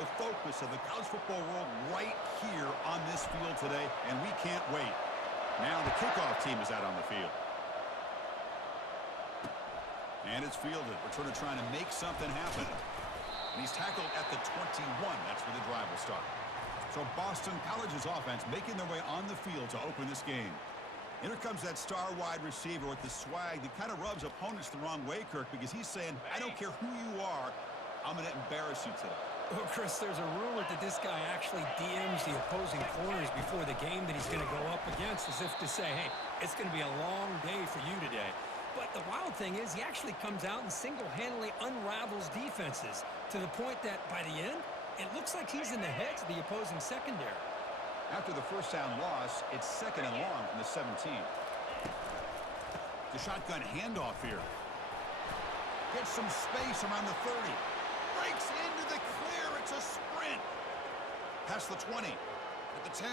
the focus of the college football world right here on this field today, and we can't wait. Now the kickoff team is out on the field. And it's fielded. Returner trying to make something happen. And he's tackled at the 21. That's where the drive will start. So Boston College's offense making their way on the field to open this game. And here comes that star wide receiver with the swag that kind of rubs opponents the wrong way, Kirk, because he's saying, I don't care who you are, I'm going to embarrass you today. Well, Chris, there's a rumor that this guy actually DMs the opposing corners before the game that he's going to go up against, as if to say, hey, it's going to be a long day for you today. But the wild thing is he actually comes out and single-handedly unravels defenses to the point that by the end, it looks like he's in the heads of the opposing secondary. After the first down loss, it's 2nd and long from the 17. The shotgun handoff here. Gets some space around the 30. Breaks into the clear. It's a sprint. Past the 20. At the 10.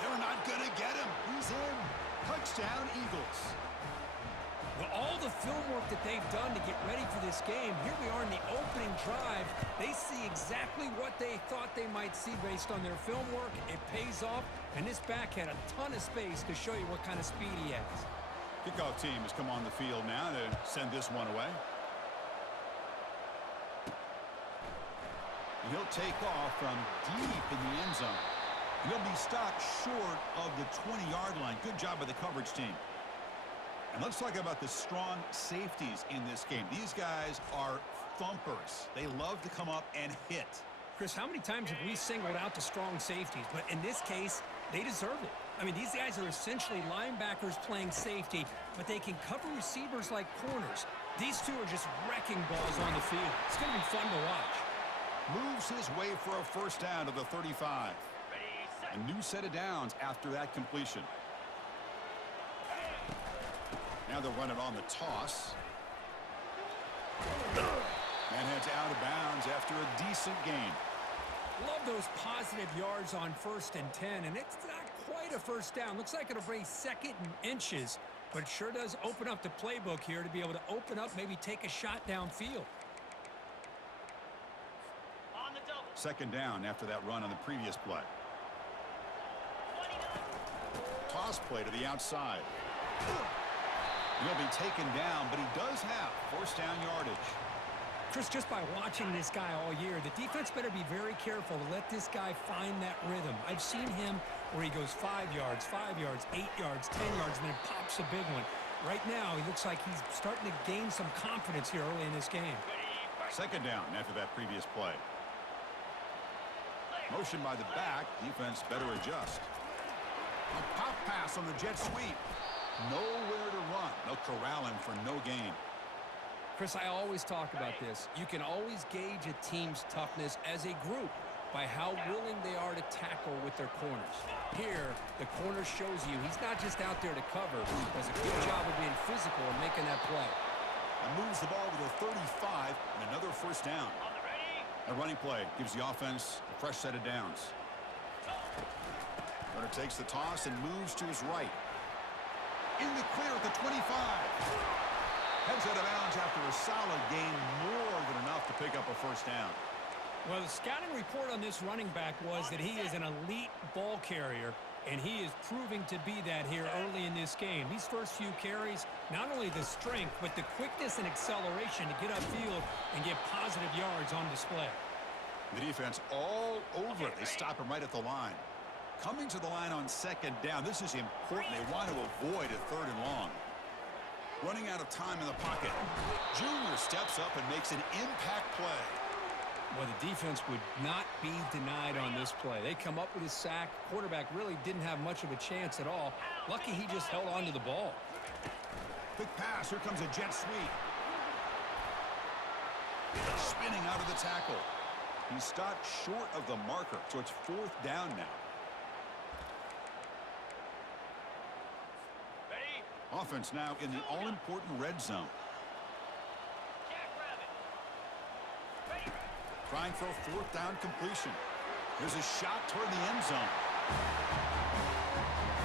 They're not going to get him. He's in. Touchdown, Eagles. Well, all the film work that they've done to get ready for this game, here we are in the opening drive. They see exactly what they thought they might see based on their film work. It pays off, and this back had a ton of space to show you what kind of speed he has. Kickoff team has come on the field now to send this one away. And he'll take off from deep in the end zone. And he'll be stopped short of the 20-yard line. Good job by the coverage team. And let's talk about the strong safeties in this game. These guys are thumpers. They love to come up and hit. Chris, how many times have we singled out the strong safeties? But in this case, they deserve it. I mean, these guys are essentially linebackers playing safety, but they can cover receivers like corners. These two are just wrecking balls on the field. It's going to be fun to watch. Moves his way for a first down to the 35. A new set of downs after that completion. Now they'll run it on the toss. And heads out of bounds after a decent gain. Love those positive yards on 1st and 10, and it's not quite a first down. Looks like it'll bring 2nd and inches, but it sure does open up the playbook here to be able to open up, maybe take a shot downfield. On the double. 2nd down after that run on the previous play. 29. Toss play to the outside. He'll be taken down, but he does have first down yardage. Chris, just by watching this guy all year, the defense better be very careful to let this guy find that rhythm. I've seen him where he goes 5 yards, 8 yards, 10 yards, and then pops a big one. Right now, he looks like he's starting to gain some confidence here early in this game. 2nd down after that previous play. Motion by the back. Defense better adjust. A pop pass on the jet sweep. Nowhere to run. They'll corral him for no gain. Chris, I always talk about this. You can always gauge a team's toughness as a group by how willing they are to tackle with their corners. Here, the corner shows you he's not just out there to cover. He does a good job of being physical and making that play. And moves the ball to the 35 and another first down. A running play gives the offense a fresh set of downs. Runner takes the toss and moves to his right. In the clear at the 25. Heads out of bounds after a solid gain, more than enough to pick up a first down. Well, the scouting report on this running back was that he is an elite ball carrier, and he is proving to be that here early in this game. These first few carries, not only the strength, but the quickness and acceleration to get upfield and get positive yards on display. The defense all over it. They stop him right at the line. Coming to the line on 2nd down. This is important. They want to avoid a 3rd and long. Running out of time in the pocket. Junior steps up and makes an impact play. Well, the defense would not be denied on this play. They come up with a sack. Quarterback really didn't have much of a chance at all. Lucky he just held on to the ball. Quick pass. Here comes a jet sweep. Spinning out of the tackle. He stopped short of the marker, so it's 4th down now. Offense now in the all-important red zone. Trying for a 4th down completion. There's a shot toward the end zone.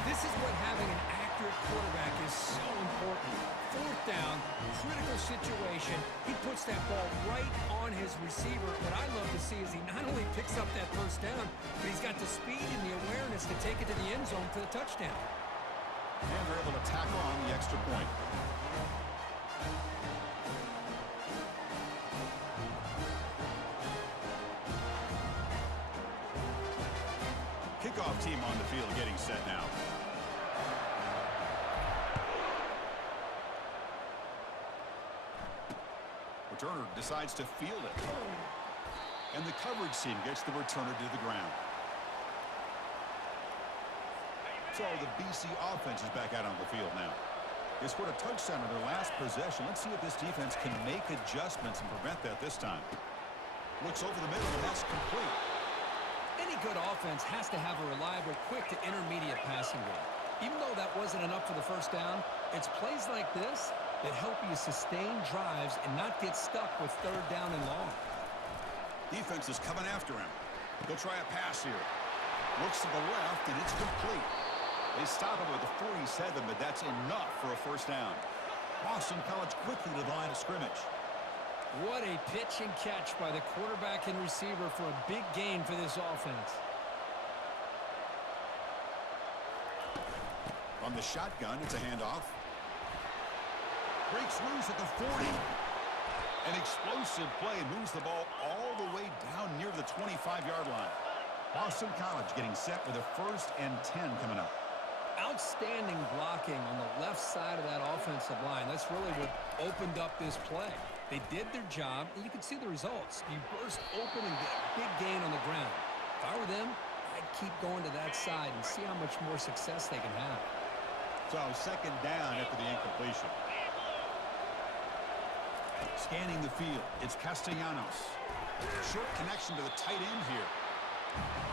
This is what having an accurate accurate quarterback is so important. Fourth down, critical situation. He puts that ball right on his receiver. What I love to see is he not only picks up that first down, but he's got the speed and the awareness to take it to the end zone for the touchdown. And they're able to tackle on the extra point. Kickoff team on the field getting set now. Returner decides to field it. And the coverage team gets the returner to the ground. So the BC offense is back out on the field now. They scored a touchdown on their last possession. Let's see if this defense can make adjustments and prevent that this time. Looks over the middle, and that's complete. Any good offense has to have a reliable, quick to intermediate passing game. Even though that wasn't enough for the first down, it's plays like this that help you sustain drives and not get stuck with third down and long. Defense is coming after him. He'll try a pass here. Looks to the left, and it's complete. They stop him with a 47, but that's enough for a first down. Boston College quickly to the line of scrimmage. What a pitch and catch by the quarterback and receiver for a big gain for this offense. On the shotgun, it's a handoff. Breaks loose at the 40. An explosive play moves the ball all the way down near the 25-yard line. Boston College getting set with a 1st and 10 coming up. Outstanding blocking on the left side of that offensive line. That's really what opened up this play. They did their job, and you can see the results. You burst open and get a big gain on the ground. If I were them, I'd keep going to that side and see how much more success they can have. So 2nd down after the incompletion. Scanning the field, it's Castellanos. Short connection to the tight end here.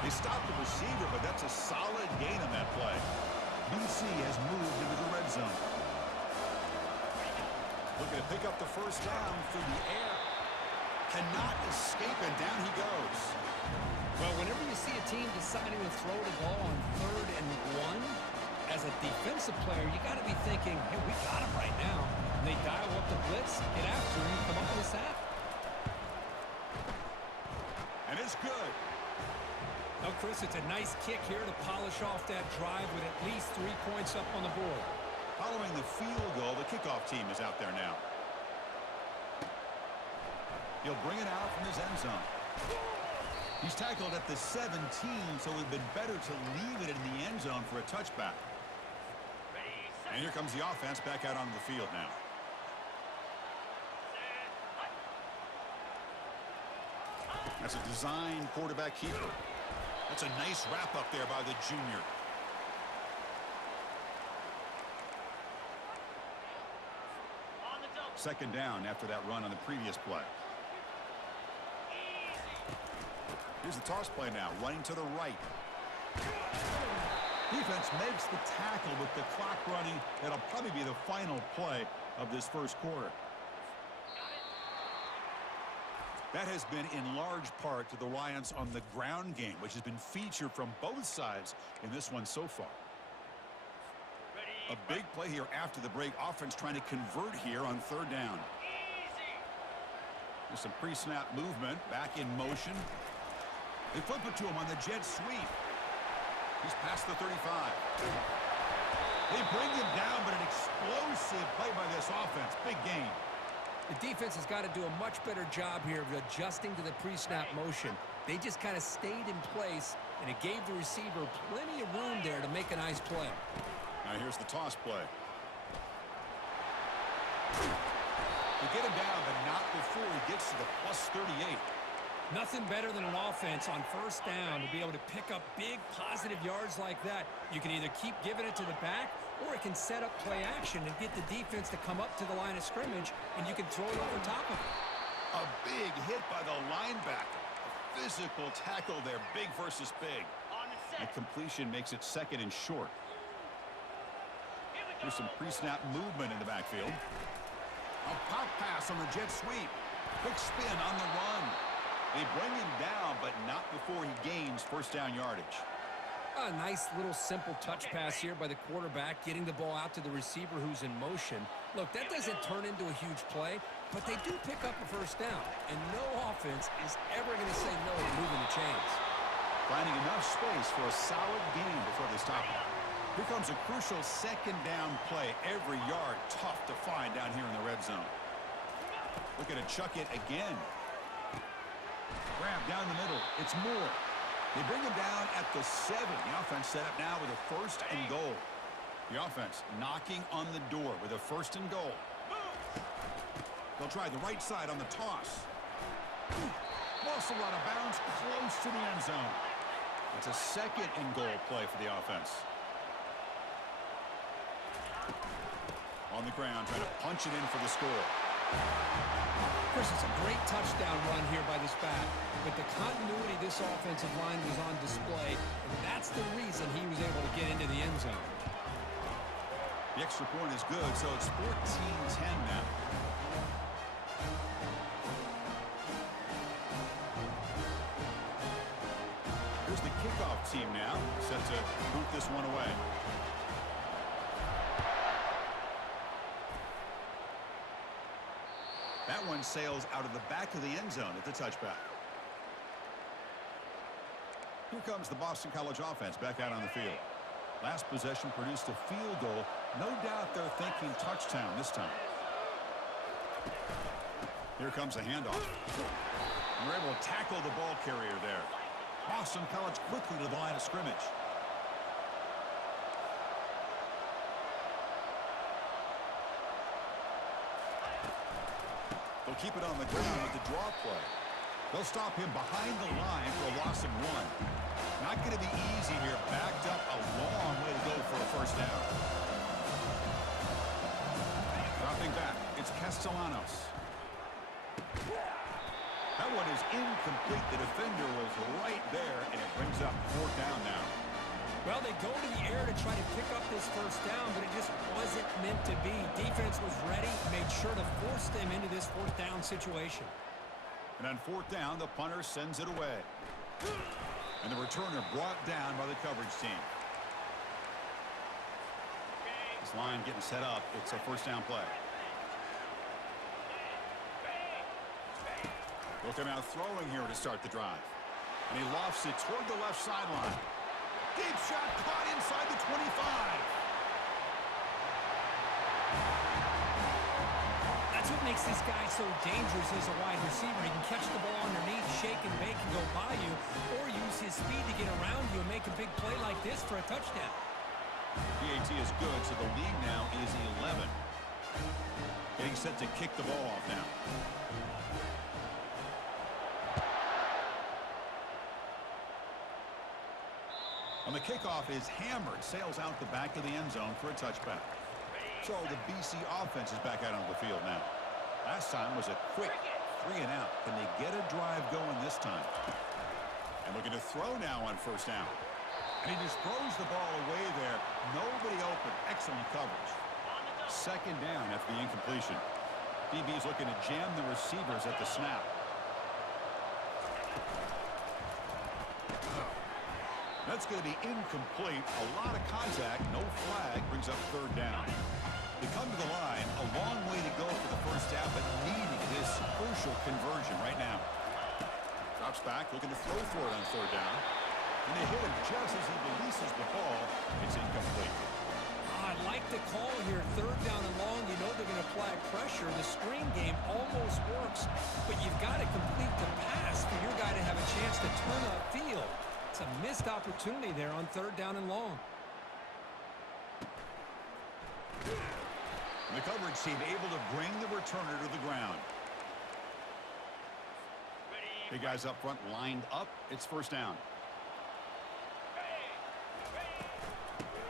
They stopped the receiver, but that's a solid gain on that play. BC has moved into the red zone. Looking to pick up the first down through the air. Cannot escape, and down he goes. Well, whenever you see a team deciding to throw the ball on 3rd and 1, as a defensive player, you got to be thinking, hey, we got him right now. And they dial up the blitz, get after him, come up with a sack. And it's good. Now, Chris, it's a nice kick here to polish off that drive with at least 3 points up on the board. Following the field goal, the kickoff team is out there now. He'll bring it out from his end zone. He's tackled at the 17, so it would have been better to leave it in the end zone for a touchback. And here comes the offense back out onto the field now. That's a design quarterback keeper. That's a nice wrap up there by the junior. On the double. 2nd down after that run on the previous play. Here's the toss play now, running to the right. Defense makes the tackle with the clock running. That'll probably be the final play of this first quarter. That has been in large part to the reliance on the ground game, which has been featured from both sides in this one so far. A big play here after the break. Offense trying to convert here on 3rd down. There's some pre-snap movement, back in motion. They flip it to him on the jet sweep. He's past the 35. They bring him down, but an explosive play by this offense. Big gain. The defense has got to do a much better job here of adjusting to the pre-snap motion. They just kind of stayed in place, and it gave the receiver plenty of room there to make a nice play. Now here's the toss play. They get him down, but not before he gets to the plus 38. Nothing better than an offense on 1st down to be able to pick up big positive yards like that. You can either keep giving it to the back, or it can set up play action and get the defense to come up to the line of scrimmage, and you can throw it over top of it. A big hit by the linebacker. A physical tackle there, big versus big. On the The set. completion makes it 2nd and short. Here we There's go. some pre-snap movement in the backfield. A pop pass on the jet sweep. Quick spin on the run. They bring him down, but not before he gains 1st down yardage. A nice little simple touch pass here by the quarterback, getting the ball out to the receiver who's in motion. Look, that doesn't turn into a huge play, but they do pick up a first down, and no offense is ever going to say no to moving the chains. Finding enough space for a solid gain before they stop it. Here comes a crucial second down play. Every yard tough to find down here in the red zone. Looking to chuck it again. Grab down the middle. It's Moore. They bring him down at the 7. The offense set up now with a first and goal. The offense knocking on the door with a first and goal. They'll try the right side on the toss. Muscle out of bounds, close to the end zone. It's a second and goal play for the offense. On the ground, trying to punch it in for the score. Chris, it's a great touchdown run here by this back, but the continuity of this offensive line was on display, and that's the reason he was able to get into the end zone. The extra point is good, so it's 14-10 now. Here's the kickoff team now, set to boot this one away. That one sails out of the back of the end zone at the touchback. Here comes the Boston College offense back out on the field. Last possession produced a field goal. No doubt they're thinking touchdown this time. Here comes a handoff. They're able to tackle the ball carrier there. Boston College quickly to the line of scrimmage. They'll keep it on the ground with the draw play. They'll stop him behind the line for a loss of 1. Not going to be easy here. Backed up a long way to go for a first down. Dropping back. It's Castellanos. That one is incomplete. The defender was right there, and it brings up 4th down now. Well, they go to the air to try to pick up this first down, but it just wasn't meant to be. Defense was ready, made sure to force them into this 4th down situation. And on 4th down, the punter sends it away. And the returner brought down by the coverage team. This line getting set up. It's a first down play. Looking out throwing here to start the drive. And he lofts it toward the left sideline. Deep shot caught inside the 25. That's what makes this guy so dangerous as a wide receiver. He can catch the ball underneath, shake and bake and go by you, or use his speed to get around you and make a big play like this for a touchdown. PAT is good, so the lead now is 11. Getting set to kick the ball off now. On the kickoff is hammered, sails out the back of the end zone for a touchback. So the BC offense is back out on the field now. Last time was a quick 3 and out. Can they get a drive going this time? And looking to throw now on first down. And he just throws the ball away there. Nobody open. Excellent coverage. Second down after the incompletion. DB is looking to jam the receivers at the snap. That's going to be incomplete. A lot of contact. No flag. Brings up 3rd down. They come to the line. A long way to go for the first down, but needing this crucial conversion right now. Drops back, looking to throw for it on 3rd down. And they hit him just as he releases the ball. It's incomplete. I like the call here. 3rd down and long. You know they're going to apply pressure. The screen game almost works, but you've got to complete the pass for your guy to have a chance to turn upfield. It's a missed opportunity there on 3rd down and long. The coverage team able to bring the returner to the ground. Big guys up front lined up. It's first down.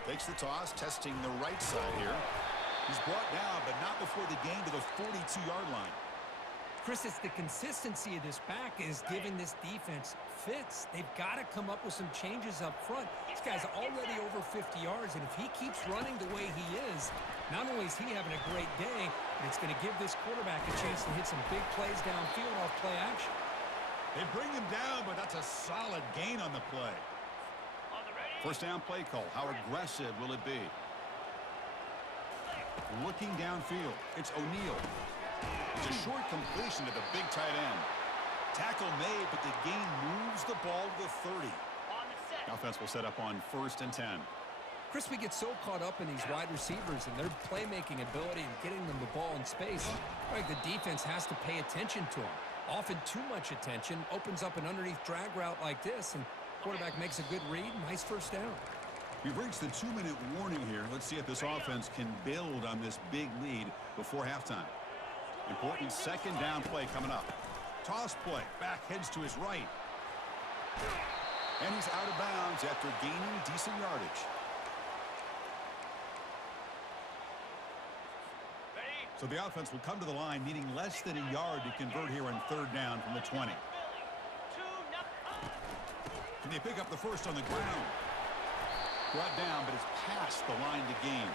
Takes the toss, testing the right side here. He's brought down, but not before the gain to the 42-yard line. Chris, it's the consistency of this back is giving this defense fits. They've got to come up with some changes up front. This guy's already over 50 yards, and if he keeps running the way he is, not only is he having a great day, but it's going to give this quarterback a chance to hit some big plays downfield off play action. They bring him down, but that's a solid gain on the play. On the ready. First down play call. How aggressive will it be? Looking downfield. It's O'Neal. It's a short completion to the big tight end. Tackle made, but the gain moves the ball to the 30. On the set. The offense will set up on 1st and 10. Chris, we get so caught up in these wide receivers and their playmaking ability and getting them the ball in space. Right, the defense has to pay attention to them. Often too much attention opens up an underneath drag route like this, and quarterback makes a good read. Nice first down. We've reached the 2-minute warning here. Let's see if this offense can build on this big lead before halftime. Important second down play coming up. Toss play. Back heads to his right. And he's out of bounds after gaining decent yardage. So the offense will come to the line needing less than a yard to convert here on 3rd down from the 20. Can they pick up the first on the ground? Brought down, but it's past the line to gain.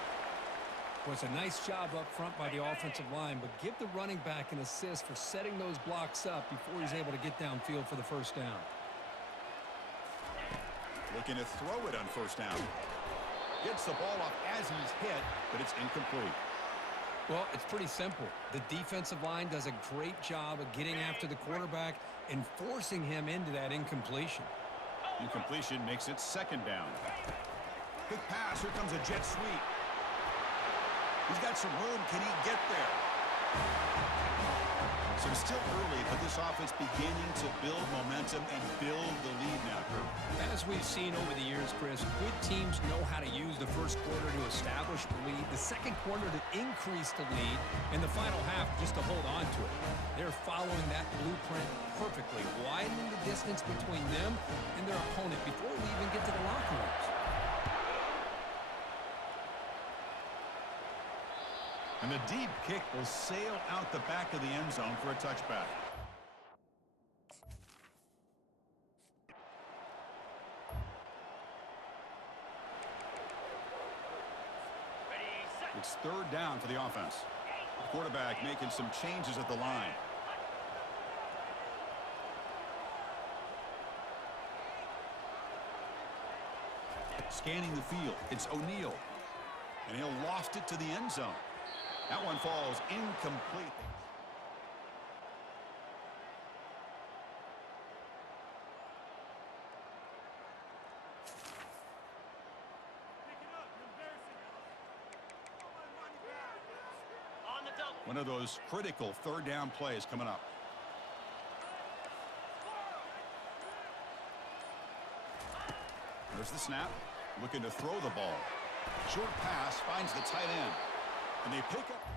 Was a nice job up front by the offensive line, but give the running back an assist for setting those blocks up before he's able to get downfield for the first down. Looking to throw it on 1st down. Gets the ball off as he's hit, but it's incomplete. Well, it's pretty simple. The defensive line does a great job of getting after the quarterback and forcing him into that incompletion. Incompletion makes it 2nd down. Quick pass. Here comes a jet sweep. He's got some room. Can he get there? So it's still early, but this offense beginning to build momentum and build the lead now, Kurt. As we've seen over the years, Chris, good teams know how to use the first quarter to establish the lead, the second quarter to increase the lead, and the final half just to hold on to it. They're following that blueprint perfectly, widening the distance between them and their opponent before we even get to the locker rooms. And the deep kick will sail out the back of the end zone for a touchback. It's 3rd down for the offense. The quarterback making some changes at the line. Scanning the field. It's O'Neal. And he'll loft it to the end zone. That one falls incomplete. On the double. One of those critical 3rd down plays coming up. There's the snap. Looking to throw the ball. Short pass finds the tight end. And they pick up.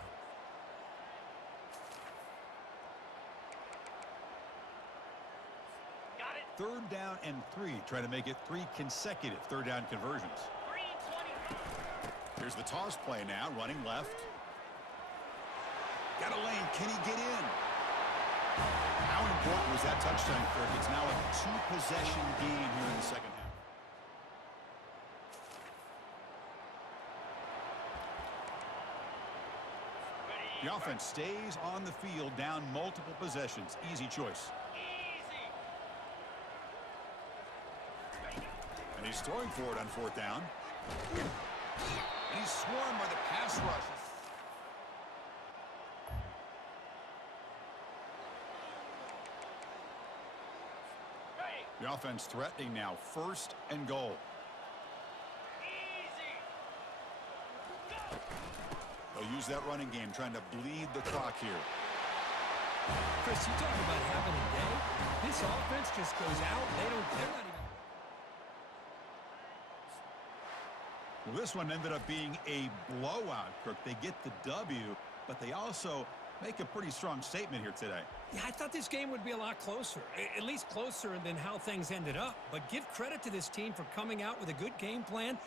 Got it. 3rd down and 3. Trying to make it 3 consecutive 3rd down conversions. 3:20. Here's the toss play now. Running left. Got a lane. Can he get in? How important was that touchdown, Kirk? It's now a 2-possession game here in the second half. The offense stays on the field, down multiple possessions. Easy choice. Easy. And he's throwing for it on 4th down. And he's swarmed by the pass rush. The offense threatening now. 1st and goal. Easy. They'll use that running game, trying to bleed the clock here. Chris, you talk about having a day. This offense just goes out. They're not even. Well, this one ended up being a blowout, Kirk. They get the W, but they also make a pretty strong statement here today. Yeah, I thought this game would be a lot closer, at least closer than how things ended up. But give credit to this team for coming out with a good game plan